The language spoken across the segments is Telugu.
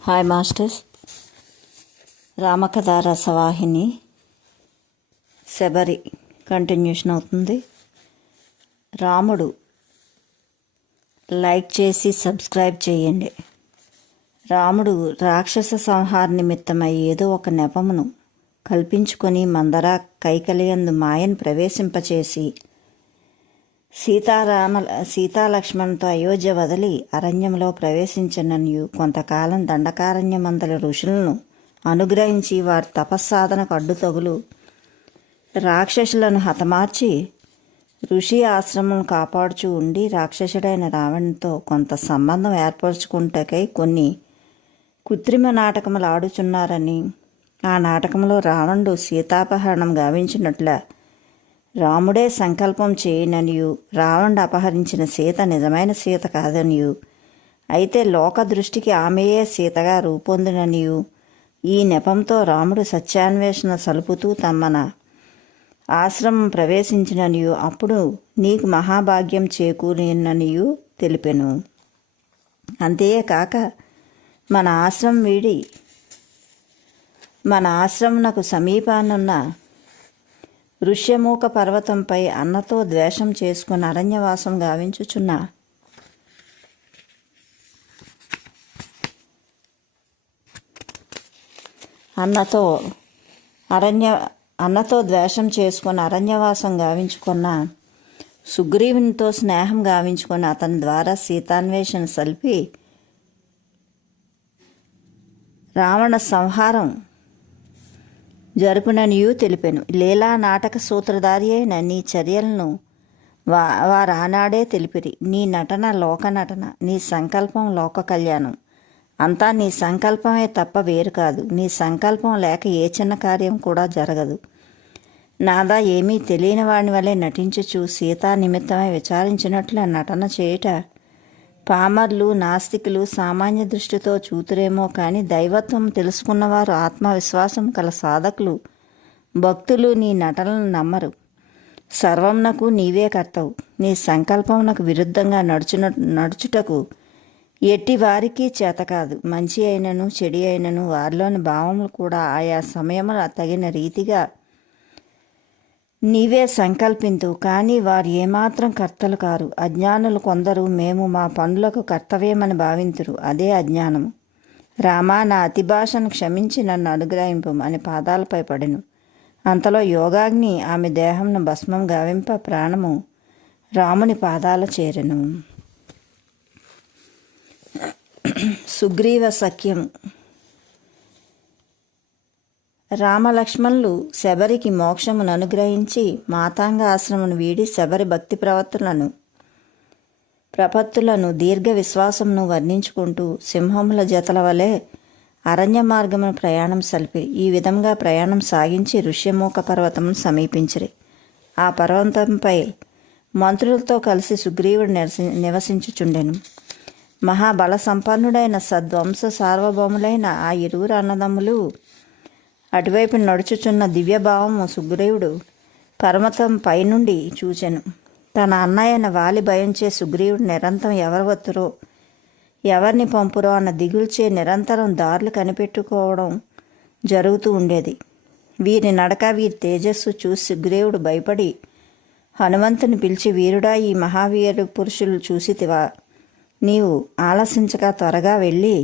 Hi masters. రామకథ రసవాహిని శబరి కంటిన్యూషన్ అవుతుంది. రాముడు లైక్ చేసి సబ్స్క్రైబ్ చేయండి. రాముడు రాక్షస సంహార నిమిత్తమై ఏదో ఒక నెపమును కల్పించుకొని మందర కైకలియందు మాయను ప్రవేశింపచేసి సీతాలక్ష్మణుతో అయోధ్య వదిలి అరణ్యంలో ప్రవేశించననియు కొంతకాలం దండకారణ్యమందలి ఋషులను అనుగ్రహించి వారి తపస్సాధనకు అడ్డుతగులు రాక్షసులను హతమార్చి ఋషి ఆశ్రమం కాపాడుచూ ఉండి రాక్షసుడైన రావణునితో కొంత సంబంధం ఏర్పరచుకుంటకై కొన్ని కృత్రిమ నాటకములు ఆడుచున్నారని, ఆ నాటకంలో రావణుడు సీతాపహరణం గావించినట్ల రాముడే సంకల్పం చేయననియు, రావణుడు అపహరించిన సీత నిజమైన సీత కాదనియు, అయితే లోక దృష్టికి ఆమెయే సీతగా రూపొందిననియు, ఈ నెపంతో రాముడు సత్యాన్వేషణ సలుపుతూ తమ్మన ఆశ్రమం ప్రవేశించిననియు, అప్పుడు నీకు మహాభాగ్యం చేకూరిననియు తెలిపెను. అంతేకాక మన ఆశ్రమం వీడి మన ఆశ్రమమునకు సమీపానున్న ఋష్యమూక పర్వతంపై అన్నతో ద్వేషం చేసుకుని అరణ్యవాసం గావించుచున్న అన్నతో ద్వేషం చేసుకుని అరణ్యవాసం గావించుకున్న సుగ్రీవునితో స్నేహం గావించుకొని అతని ద్వారా సీతాన్వేషణ సల్పి రావణ సంహారం జరుపుననియూ తెలిపెను. లీలా నాటక సూత్రధారి అయిన నీ చర్యలను వారానాడే తెలిపిరి. నీ నటన లోక నటన, నీ సంకల్పం లోక కళ్యాణం. అంతా నీ సంకల్పమే తప్ప వేరు కాదు. నీ సంకల్పం లేక ఏ చిన్న కార్యం కూడా జరగదు. నాదా ఏమీ తెలియని వాడిని వలె నటించుచు సీతా నిమిత్తమై విచారించినట్లు నటన చేయుట పామర్లు నాస్తికులు సామాన్య దృష్టితో చూతురేమో కానీ దైవత్వం తెలుసుకున్నవారు, ఆత్మవిశ్వాసం కల సాధకులు, భక్తులు నీ నటనలను నమ్మరు. సర్వంనకు నీవే కర్తవు. నీ సంకల్పమునకు విరుద్ధంగా నడుచుటకు ఎట్టి వారికి చేత కాదు. మంచి అయినను చెడి అయినను వారిలోని భావములు కూడా ఆయా సమయమున తగిన రీతిగా నీవే సంకల్పింతు, కానీ వారు ఏమాత్రం కర్తలు కారు. అజ్ఞానులు కొందరు మేము మా పనులకు కర్తవ్యమని భావింతురు. అదే అజ్ఞానము. రామా, నా అతిభాషను క్షమించి నన్ను అనుగ్రహింపు అని పాదాలపై పడెను. అంతలో యోగాగ్ని ఆమె దేహంను భస్మం గావింప ప్రాణము రాముని పాదాల చేరెను. సుగ్రీవ సఖ్యము. రామలక్ష్మణులు శబరికి మోక్షమును అనుగ్రహించి మాతాంగ ఆశ్రమను వీడి శబరి భక్తి ప్రపత్తులను దీర్ఘ విశ్వాసమును వర్ణించుకుంటూ సింహముల జతల వలె అరణ్య మార్గమును ప్రయాణం సలిపి ఈ విధంగా ప్రయాణం సాగించి ఋష్యమూక పర్వతమును సమీపించిరి. ఆ పర్వతంపై మంత్రులతో కలిసి సుగ్రీవుడు నివసించుచుండెను. మహాబల సంపన్నుడైన సద్వంశ సార్వభౌములైన ఆ ఇరువురు అన్నదమ్ములు అటువైపు నడుచుచున్న దివ్యభావము సుగ్రీవుడు పర్వతం పైనుండి చూచెను. తన అన్నయ్యన వాలి భయంచే సుగ్రీవుడు నిరంతరం ఎవరు వత్తురో ఎవరిని పంపురో అన్న దిగుల్చే నిరంతరం దారులు కనిపెట్టుకోవడం జరుగుతూ ఉండేది. వీరి నడక, వీరి తేజస్సు చూసి సుగ్రీవుడు భయపడి హనుమంతుని పిలిచి, వీరుడా, ఈ మహావీరు పురుషులు చూసితివా? నీవు ఆలసించక త్వరగా వెళ్ళి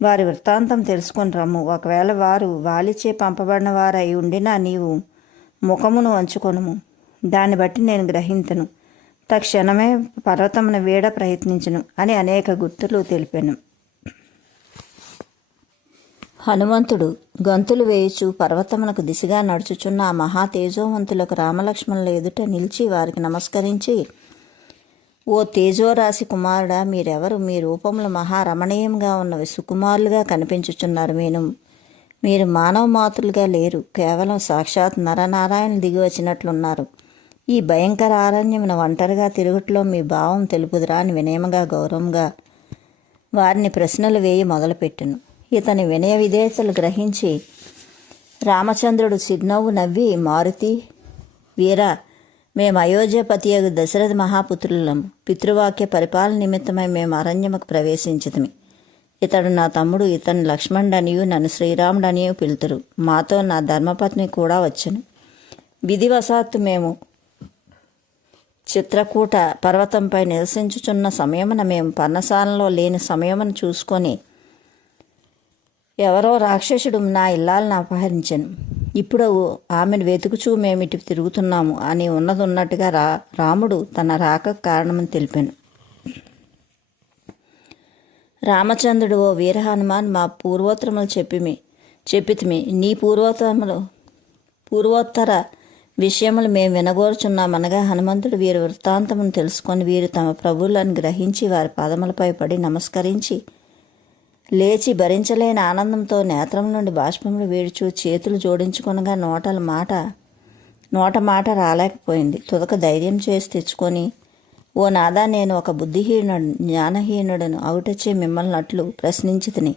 వారి వృత్తాంతం తెలుసుకొని రమ్ము. ఒకవేళ వారు వాలిచే పంపబడిన వారై ఉండినా నీవు ముఖమును వంచుకొనుము. దాన్ని బట్టి నేను గ్రహింతును. తక్షణమే పర్వతమును వీడ ప్రయత్నించును అని అనేక గుర్తులు తెలిపాను. హనుమంతుడు గంతులు వేయుచు పర్వతమునకు దిశగా నడుచుచున్న ఆ మహా తేజోవంతులకు రామలక్ష్మణుల ఎదుట నిలిచి వారికి నమస్కరించి, ఓ తేజోరాశి కుమారుడా, మీరెవరు? మీ రూపములు మహారమణీయంగా ఉన్నవి, సుకుమారులుగా కనిపించుచున్నారు. మీరు మానవ మాతృలుగా లేరు, కేవలం సాక్షాత్ నరనారాయణ దిగి వచ్చినట్లున్నారు. ఈ భయంకర అరణ్యమున ఒంటరిగా తిరుగుట్లో మీ భావం తెలుపుదురా అని వినయముగా గౌరవంగా వారిని ప్రశ్నలు వేయి మొదలుపెట్టెను. ఇతని వినయ విధేయతలు గ్రహించి రామచంద్రుడు చిరునవ్వు నవ్వి, మారుతి వీరా, మేము అయోధ్యపతియగు దశరథ మహాపుత్రులము. పితృవాక్య పరిపాలన నిమిత్తమై మేము అరణ్యముకు ప్రవేశించితిమి. ఇతడు నా తమ్ముడు, ఇతని లక్ష్మణుడనియు నన్ను శ్రీరాముడనియు పిలుతురు. మాతో నా ధర్మపత్ని కూడా వచ్చెను. విధివశాత్తు మేము చిత్రకూట పర్వతంపై నివసించుచున్న సమయమున మేము పర్ణశాలలో లేని సమయమును చూసుకొని ఎవరో రాక్షసుడు నా ఇల్లాలను అపహరించెను. ఇప్పుడు ఆమెను వెతుకుచూ మేమిటి తిరుగుతున్నాము అని ఉన్నట్టుగా రాముడు తన రాకకు కారణమని తెలిపాను. రామచంద్రుడు, ఓ వీర హనుమాన్, మా పూర్వోత్తరములు చెప్పితిమి. నీ పూర్వోత్తర విషయములు మేము వినగోరుచున్నామనగా హనుమంతుడు వీరి వృత్తాంతమును తెలుసుకొని వీరు తమ ప్రభువులను గ్రహించి వారి పాదములపై పడి నమస్కరించి లేచి భరించలేని ఆనందంతో నేత్రం నుండి బాష్పములు వీడుచూ చేతులు జోడించుకొనగా నోట మాట రాలేకపోయింది. తుదక ధైర్యం చేసి తెచ్చుకొని, ఓ నాదా, నేను ఒక జ్ఞానహీనుడను అవుటచ్చే మిమ్మల్ని అట్లు ప్రశ్నించి తిని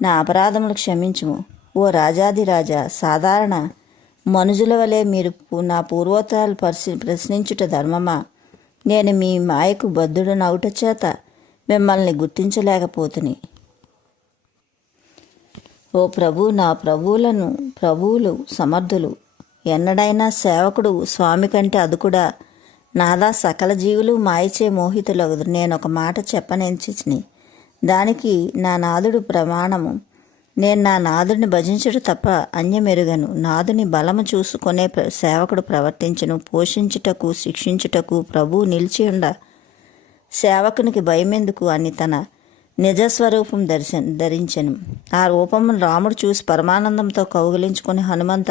నా అపరాధములు క్షమించుము. ఓ రాజాదిరాజా, సాధారణ మనుజుల వలె మీరు నా పూర్వోత్తరాలు ప్రశ్నించుట ధర్మమా? నేను మీ మాయకు బద్ధుడను అవుట చేత మిమ్మల్ని గుర్తించలేకపోతుని. ఓ ప్రభు, నా ప్రభువులు సమర్థులు. ఎన్నడైనా సేవకుడు స్వామి కంటే అదుకుడా? నాదా, సకల జీవులు మాయచే మోహితులగుదు. నేను ఒక మాట చెప్పనెంచిని, దానికి నా నాదుడు ప్రమాణము. నేను నా నాదుడిని భజించుట తప్ప అన్యమెరుగను. నాదుని బలము చూసుకొనే సేవకుడు ప్రవర్తించును. పోషించుటకు శిక్షించుటకు ప్రభువు నిలిచియుండ సేవకునికి భయమెందుకు అని తన నిజస్వరూపం ధరించెను. ఆ రూపమును రాముడు చూసి పరమానందంతో కౌగిలించుకొని, హనుమంత,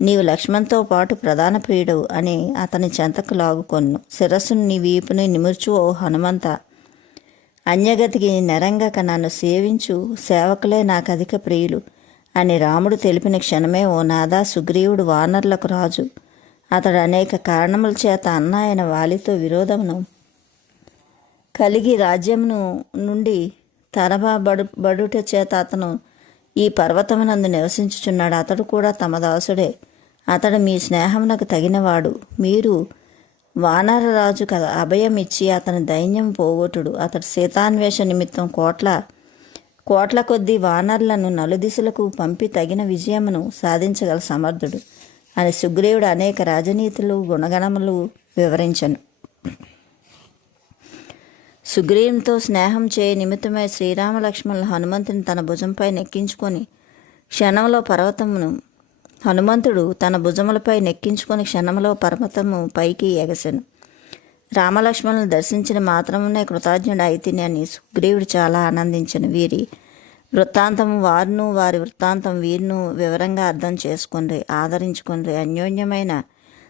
నీవు లక్ష్మణ్తో పాటు ప్రధాన ప్రియుడు అని అతని చెంతకు లాగుకొన్ను. శిరస్సును నీ వీపుని నిముర్చు, ఓ హనుమంత, అన్యగతికి నెరంగక నన్ను సేవించు సేవకులే నాకు అధిక ప్రియులు అని రాముడు తెలిపిన క్షణమే, ఓ నాదా, సుగ్రీవుడు వానరులకు రాజు. అతడు అనేక కారణముల చేత అన్న వాలితో విరోధమును కలిగి రాజ్యమును నుండి తరబడుట చేత అతను ఈ పర్వతమునందు నివసించుచున్నాడు. అతడు కూడా తమ దాసుడే. అతడు మీ స్నేహమునకు తగినవాడు. మీరు వానరరాజు కదా అభయం ఇచ్చి అతని దైన్యం పోగొట్టుడు. అతడు సీతాన్వేష నిమిత్తం కోట్ల కొద్దీ వానరులను నలుదిశలకు పంపి తగిన విజయమును సాధించగల సమర్థుడు అని సుగ్రీవుడు అనేక రాజనీతులు గుణగణములు వివరించను. సుగ్రీవునితో స్నేహం చేయ నిమిత్తమై శ్రీరామ లక్ష్మణులు హనుమంతుని తన భుజంపై నెక్కించుకొని క్షణంలో హనుమంతుడు తన భుజములపై నెక్కించుకొని క్షణంలో పర్వతము పైకి ఎగసెను. రామలక్ష్మణులను దర్శించిన మాత్రమునే కృతజ్ఞుడు అయితిని అని సుగ్రీవుడు చాలా ఆనందించను. వీరి వృత్తాంతము వారును వారి వృత్తాంతం వీరును వివరంగా అర్థం చేసుకొండ్రి, ఆదరించుకొండ్రి. అన్యోన్యమైన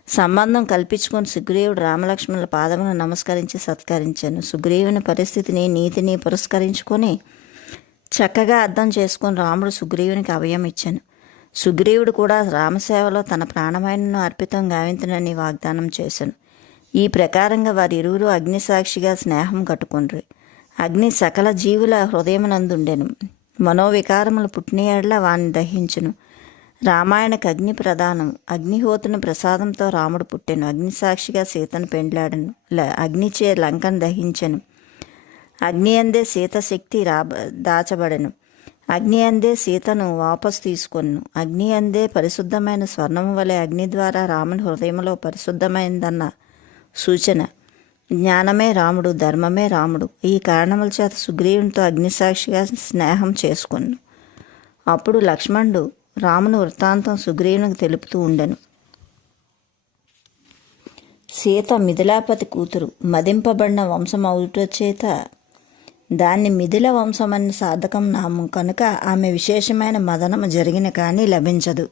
సంబంధం కల్పించుకొని సుగ్రీవుడు రామలక్ష్మణుల పాదమును నమస్కరించి సత్కరించాను. సుగ్రీవుని పరిస్థితిని నీతిని పురస్కరించుకొని చక్కగా అర్థం చేసుకొని రాముడు సుగ్రీవునికి అభయం ఇచ్చాను. సుగ్రీవుడు కూడా రామసేవలో తన ప్రాణమైనను అర్పితం గావింతునని వాగ్దానం చేశాను. ఈ ప్రకారంగా వారిరువురు అగ్నిసాక్షిగా స్నేహం కట్టుకొండ్రి. అగ్ని సకల జీవుల హృదయమునందుండెను. మనోవికారములు పుట్టిన ఎడల వాని దహించును. రామాయణకు అగ్ని ప్రధానం. అగ్నిహోతుని ప్రసాదంతో రాముడు పుట్టెను. అగ్నిసాక్షిగా సీతను పెండ్లాడను. అగ్నిచే లంకను దహించెను. అగ్ని అందే సీత శక్తి దాచబడెను. అగ్ని అందే సీతను వాపసు తీసుకొను. అగ్ని అందే పరిశుద్ధమైన స్వర్ణము వలె అగ్ని ద్వారా రాముని హృదయంలో పరిశుద్ధమైందన్న సూచన. జ్ఞానమే రాముడు, ధర్మమే రాముడు. ఈ కారణముల చేత సుగ్రీవునితో అగ్నిసాక్షిగా స్నేహం చేసుకొను. అప్పుడు లక్ష్మణుడు రాముని వృత్తాంతం సుగ్రీవునికి తెలుపుతూ ఉండెను. సీత మిథిలాపతి కూతురు. మదింపబడిన వంశం అవుట చేత దాన్ని మిథిల వంశమని సాధకం నామం కనుక ఆమె విశేషమైన మదనము జరిగిన కానీ లభించదు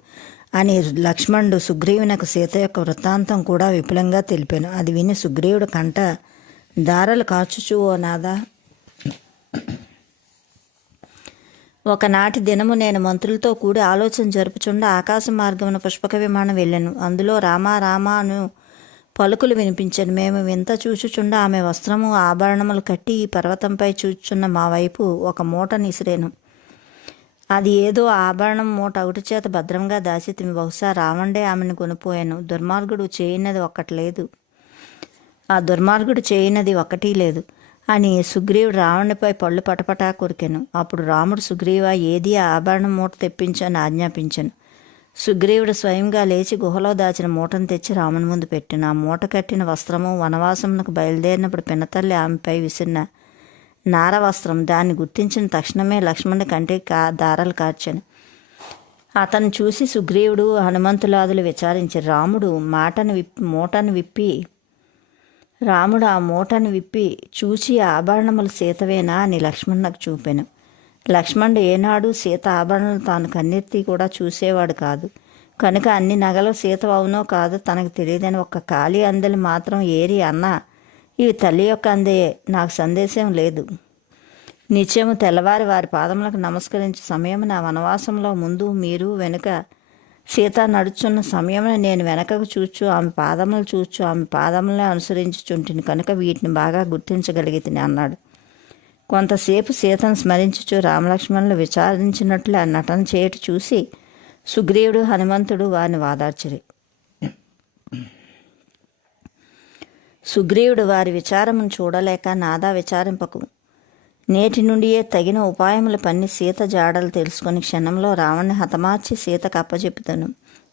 అని లక్ష్మణుడు సుగ్రీవునకు సీత యొక్క వృత్తాంతం కూడా విపులంగా తెలిపాను. అది విని సుగ్రీవుడు కంట దారలు కార్చుచు, ఓ నాదా, ఒకనాటి దినము నేను మంత్రులతో కూడి ఆలోచన జరుపుచుండ ఆకాశ మార్గమున పుష్పక విమానం వెళ్ళాను. అందులో రామా రామా అను పలుకులు వినిపించాను. మేము వింత చూచుచుండ ఆమె వస్త్రము ఆభరణములు కట్టి ఈ పర్వతంపై చూచుచున్న మా వైపు ఒక మూటను ఇసిరేను. అది ఏదో ఆభరణం మూట ఒకటి చేత భద్రంగా దాచితిమి. బహుశా రావణుడే ఆమెను కొనిపోయాను. ఆ దుర్మార్గుడు చేయనది ఒక్కటి లేదు. అని సుగ్రీవుడు రావణునిపై పళ్ళు పటపటా కొరికెను. అప్పుడు రాముడు సుగ్రీవ ఏది ఆ ఆభరణం మూట తెప్పించని ఆజ్ఞాపించెను. సుగ్రీవుడు స్వయంగా లేచి గుహలో దాచిన మూటను తెచ్చి రాముని ముందు పెట్టెను. ఆ మూట కట్టిన వస్త్రము వనవాసమునకు బయలుదేరినప్పుడు పినతల్లి ఆమెపై విసిరిన నార వస్త్రం. దాన్ని గుర్తించిన తక్షణమే లక్ష్మణుని కంటికి దారాలు కార్చెను. అతను చూసి సుగ్రీవుడు హనుమంతులాదులు విచారించి రాముడు ఆ మూటను విప్పి చూచి ఆభరణములు సీతవేనా అని లక్ష్మణునకు చూపెను. లక్ష్మణుడు ఏనాడు సీత ఆభరణలు తాను కన్నెత్తి కూడా చూసేవాడు కాదు కనుక అన్ని నగలు సీత అవునో కాదో తనకు తెలియదని ఒక్క ఖాళీ అందెలు మాత్రం ఏరి అన్నా ఇవి తల్లి యొక్క అందయే, నాకు సందేశం లేదు. నిత్యము తెల్లవారి వారి పాదములకు నమస్కరించే సమయమున వనవాసంలో ముందు మీరు వెనుక సీత నడుచున్న సమయమున నేను వెనకకు చూచు ఆమె పాదములనే అనుసరించుచుంటిని కనుక వీటిని బాగా గుర్తించగలిగితిని అన్నాడు. కొంతసేపు సీతను స్మరించుచు రామలక్ష్మణులు విచారించినట్లు ఆ నటన చేయట చూసి సుగ్రీవుడు హనుమంతుడు వారిని వాదార్చిరి. సుగ్రీవుడు వారి విచారమును చూడలేక నాదా విచారింపకు, నేటి నుండియే తగిన ఉపాయములు పన్ని సీత జాడలు తెలుసుకొని క్షణంలో రావణ్ణి హతమార్చి సీతకు అప్పచెప్పుతాను.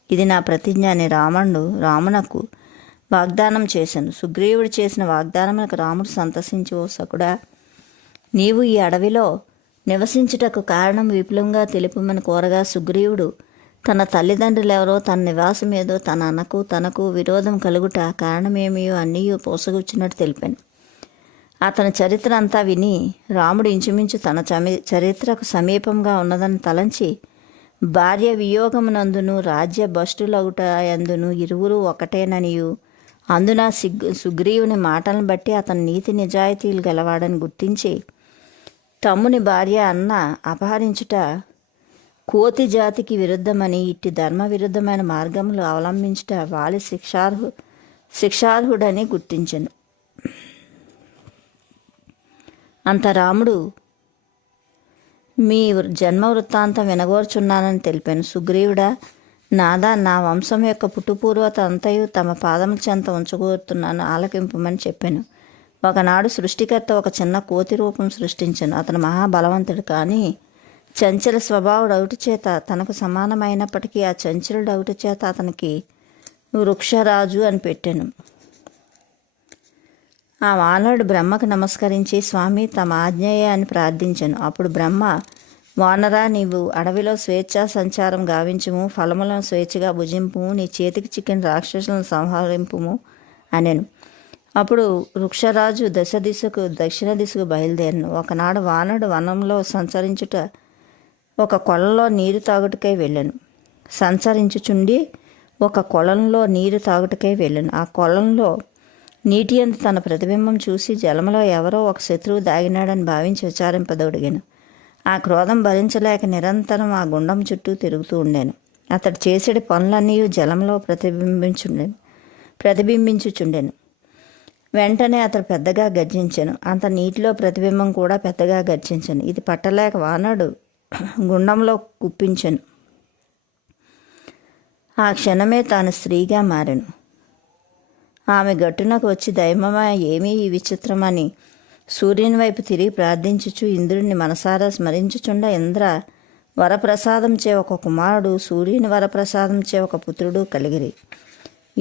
ఇది నా ప్రతిజ్ఞ అని రామునకు వాగ్దానం చేశాను. సుగ్రీవుడు చేసిన వాగ్దానములకు రాముడు సంతసించి, ఓ సకుడా, నీవు ఈ అడవిలో నివసించుటకు కారణం విపులంగా తెలుపమని కోరగా సుగ్రీవుడు తన తల్లిదండ్రులెవరో, తన నివాసం ఏదో, తన అన్నకు తనకు విరోధం కలుగుట కారణమేమియో అన్నీ పోసగుచ్చినట్టు తెలిపాను. అతని చరిత్ర అంతా విని రాముడు ఇంచుమించు తన చరిత్రకు సమీపంగా ఉన్నదని తలంచి భార్య వియోగమునందును రాజ్య భ్రష్టులగుట యందును ఇరువురు ఒకటేననియు అందున సుగ్రీవుని మాటలను బట్టి అతని నీతి నిజాయితీలు గలవాడని గుర్తించి తమ్ముని భార్య అన్న అపహరించుట కోతి జాతికి విరుద్ధమని ఇట్టి ధర్మ విరుద్ధమైన మార్గములు అవలంబించుట వాలి శిక్షార్హుడని గుర్తించెను. అంత రాముడు మీ జన్మ వృత్తాంతం వినగోర్చున్నానని తెలిపాను. సుగ్రీవుడా, నాదా, నా వంశం యొక్క పుట్టుపూర్వత అంతయు తమ పాదముల చెంత ఉంచగోరుతున్నాను, ఆలకింపమని చెప్పాను. ఒకనాడు సృష్టికర్త ఒక చిన్న కోతి రూపం సృష్టించాను. అతను మహాబలవంతుడు, కానీ చంచల స్వభావుడవుటి చేత తనకు సమానమైనప్పటికీ ఆ చంచలుడవుటి చేత అతనికి వృక్షరాజు అని పెట్టాను. ఆ వానరుడు బ్రహ్మకు నమస్కరించి స్వామి తమ ఆజ్ఞయే అని ప్రార్థించాను. అప్పుడు బ్రహ్మ, వానరా, నీవు అడవిలో స్వేచ్ఛా సంచారం గావించుము, ఫలములను స్వేచ్ఛగా భుజింపుము, నీ చేతికి చిక్కిన రాక్షసులను సంహరింపుము అనెను. అప్పుడు వృక్షరాజు దక్షిణ దిశకు బయలుదేరను. ఒకనాడు వానరుడు వనంలో సంచరించుట ఒక కొలంలో నీరు తాగుటకై వెళ్ళాను. ఒక కొలంలో నీరు తాగుటకై వెళ్ళాను. ఆ కొలంలో నీటి అందు తన ప్రతిబింబం చూసి జలములో ఎవరో ఒక శత్రువు దాగినాడని భావించి విచారింపదొడిగాను. ఆ క్రోధం భరించలేక నిరంతరం ఆ గుండం చుట్టూ తిరుగుతూ ఉండాను. అతడు చేసేటి పనులన్నీ జలంలో ప్రతిబింబించుచుండెను. వెంటనే అతడు పెద్దగా గర్జించాను. అంత నీటిలో ప్రతిబింబం కూడా పెద్దగా గర్జించాను. ఇది పట్టలేక వానరుడు గుండంలో కుప్పించాను. ఆ క్షణమే తాను స్త్రీగా మారాను. ఆమె గట్టునకు వచ్చి దైవమా, ఏమీ ఈ విచిత్రమని సూర్యుని వైపు తిరిగి ప్రార్థించుచు ఇంద్రుడిని మనసారా స్మరించుచుండ, ఇంద్ర వరప్రసాదంచే ఒక కుమారుడు, సూర్యుని వరప్రసాదంచే ఒక పుత్రుడు కలిగిరి.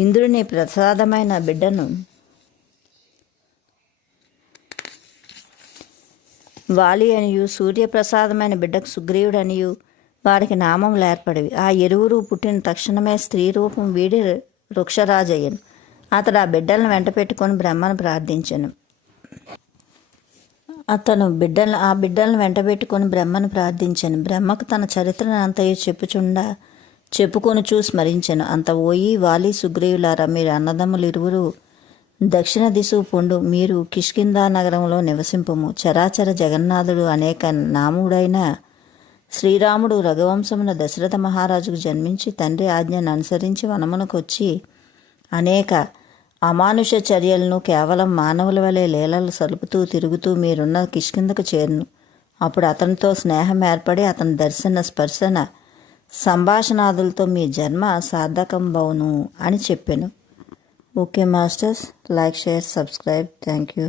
ఇంద్రుని ప్రసాదమైన బిడ్డను వాలి అనియు, సూర్యప్రసాదమైన బిడ్డకు సుగ్రీవుడు అనియు వారికి నామములు ఏర్పడివి. ఆ ఇరువురు పుట్టిన తక్షణమే స్త్రీ రూపం వీడి వృక్షరాజయ్యను. అతడు ఆ బిడ్డలను వెంట పెట్టుకొని బ్రహ్మను ప్రార్థించాను. బ్రహ్మకు తన చరిత్రను అంతయు చెప్పుకొనుచూ స్మరించాను. అంత ఓయి వాలి, సుగ్రీవులారా, మీరు అన్నదమ్ములు ఇరువురు దక్షిణ దిశకు పొండు, మీరు కిష్కిందా నగరంలో నివసింపము. చరాచర జగన్నాథుడు అనేక నాముడైన శ్రీరాముడు రఘువంశమున దశరథ మహారాజుకు జన్మించి తండ్రి ఆజ్ఞను అనుసరించి వనమునకు వచ్చి అనేక అమానుష చర్యలను కేవలం మానవుల వలె లీలలు సలుపుతూ తిరుగుతూ మీరున్న కిష్కిందకు చేరును. అప్పుడు అతనితో స్నేహం ఏర్పడి అతని దర్శన స్పర్శన సంభాషణాదులతో మీ జన్మ సార్థకం బౌను అని చెప్పాను. Okay masters, like, share, subscribe. Thank you.